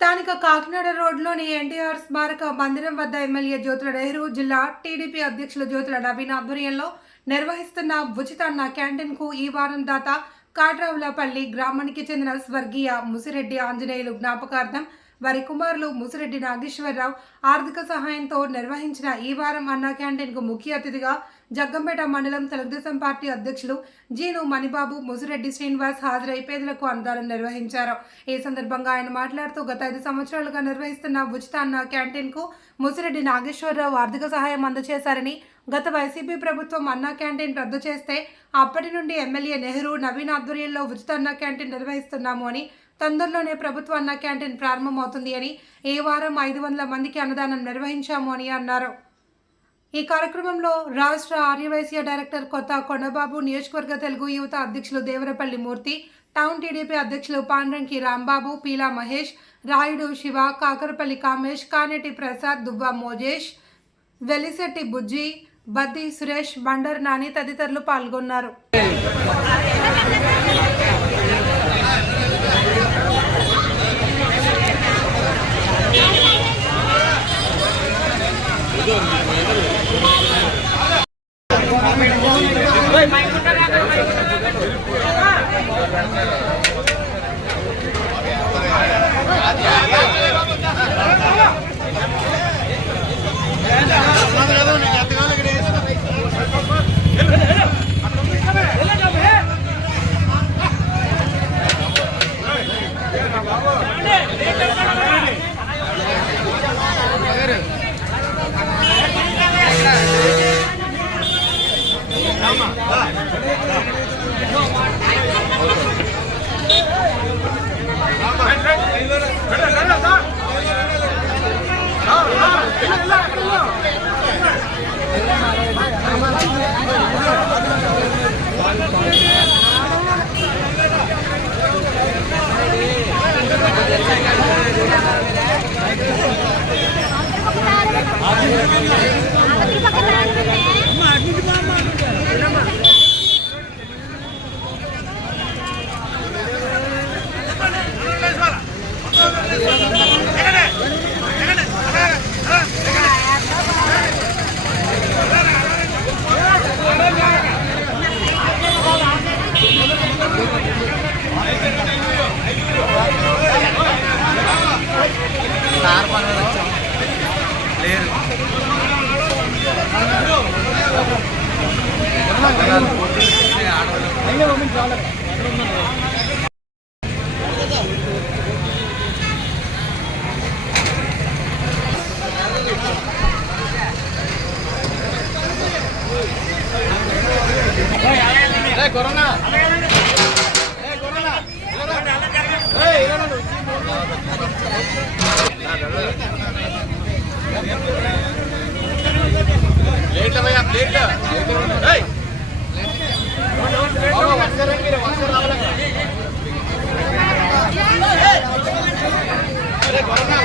స్థానిక కాకినాడ రోడ్లోని ఎన్టీఆర్ స్మారక మందిరం వద్ద ఎమ్మెల్యే జ్యోతుల నెహ్రూ, జిల్లా టీడీపీ అధ్యక్షులు జ్యోతుల నవీన్ ఆధ్వర్యంలో నిర్వహిస్తున్న ఉచిత అన్న క్యాంటీన్కు ఈ వారం దాత కాట్రావులపల్లి గ్రామానికి చెందిన స్వర్గీయ ముసిరెడ్డి ఆంజనేయులు జ్ఞాపకార్థం వారి కుమారులు ముసిరెడ్డి నాగేశ్వరరావు ఆర్థిక సహాయంతో నిర్వహించిన ఈ వారం అన్న క్యాంటీన్కు ముఖ్య అతిథిగా జగ్గంపేట మండలం తెలుగుదేశం పార్టీ అధ్యక్షులు జీను మణిబాబు, ముసిరెడ్డి శ్రీనివాస్ హాజరై పేదలకు అన్నదానం నిర్వహించారు. ఈ సందర్భంగా ఆయన మాట్లాడుతూ గత 5 సంవత్సరాలుగా నిర్వహిస్తున్న ఉచిత అన్న క్యాంటీన్కు ముసిరెడ్డి నాగేశ్వరరావు ఆర్థిక సహాయం అందజేశారని, గత వైసీపీ ప్రభుత్వం అన్న క్యాంటీన్ రద్దు చేస్తే అప్పటి నుండి ఎమ్మెల్యే నెహ్రూ, నవీన్ ఆధ్వర్యంలో ఉచిత అన్న క్యాంటీన్ నిర్వహిస్తున్నాము అని, తొందరలోనే ప్రభుత్వ అన్న క్యాంటీన్ ప్రారంభమవుతుంది అని, ఈ వారం 500 మందికి అన్నదానం నిర్వహించాము అని అన్నారు. ఈ కార్యక్రమంలో రాష్ట్ర ఆర్యవైశ్య డైరెక్టర్ కొత్త కొండబాబు, నియోజకవర్గ తెలుగు యువత అధ్యక్షులు దేవరపల్లి మూర్తి, టౌన్ టీడీపీ అధ్యక్షులు పాండ్రంకి రాంబాబు, పీలా మహేష్, రాయుడు శివ, కాకరపల్లి కామేష్, కానేటి ప్రసాద్, దువ్వ మోజేష్, వెలిశెట్టి బుజ్జి, బద్ది సురేష్, బండర్ నాని తదితరులు పాల్గొన్నారు. कोरोना लेट भैया प्लेट अरे कोरोना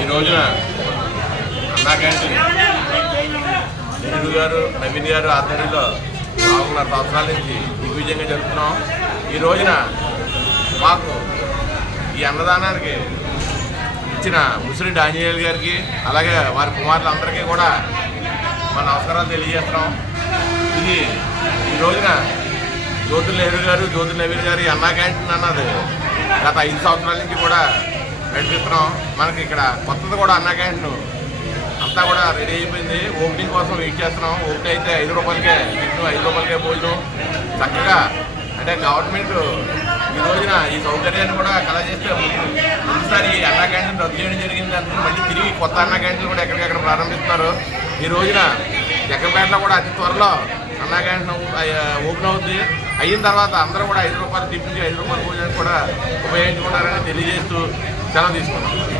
ఈ రోజున అన్నా క్యాంటీన్ నెహ్రూ గారు, నవీన్ గారు ఆధ్వర్యంలో 4.5 సంవత్సరాల నుంచి దిగ్విజయంగా జరుపుతున్నాం. ఈ రోజున మాకు ఈ అన్నదానానికి ఇచ్చిన ముసిరెడ్డి ఆంజనేయులు గారికి, అలాగే వారి కుమారులందరికీ కూడా మా నమస్కారాలు తెలియజేస్తున్నాం. ఇది ఈ రోజున జ్యోతుల నెహ్రూ గారు, జ్యోతుల నవీన్ గారు అన్నా క్యాంటీన్ అన్నది గత 5 సంవత్సరాల నుంచి కూడా నడిపిస్తున్నాం. మనకి ఇక్కడ కొత్తది కూడా అన్నా క్యాంటీన్ అంతా కూడా రెడీ అయిపోయింది. ఓపెనింగ్ కోసం వెయిట్ చేస్తున్నాం. ఓపెన్ అయితే 5 రూపాయలకే టిఫిన్, 5 రూపాయలకే భోజనం. చక్కగా అంటే గవర్నమెంట్ ఈ రోజున ఈ సౌకర్యాన్ని కూడా కలగజేస్తే ముందుసారి అన్నా క్యాంటీన్ రద్దు చేయడం జరిగింది అంటే మళ్ళీ తిరిగి కొత్త అన్నా క్యాంటీన్ కూడా ఎక్కడికక్కడ ప్రారంభిస్తున్నారు. ఈ రోజున జగ్గంపేటలో కూడా అతి త్వరలో అన్నా క్యాంటీన్ ఓపెన్ అవుతుంది. అయిన తర్వాత అందరూ కూడా 5 రూపాయలు టిఫిన్కి 5 రూపాయల భోజనానికి కూడా ఉపయోగించుకుంటారని తెలియజేస్తూ సెలవు తీసుకున్నాం.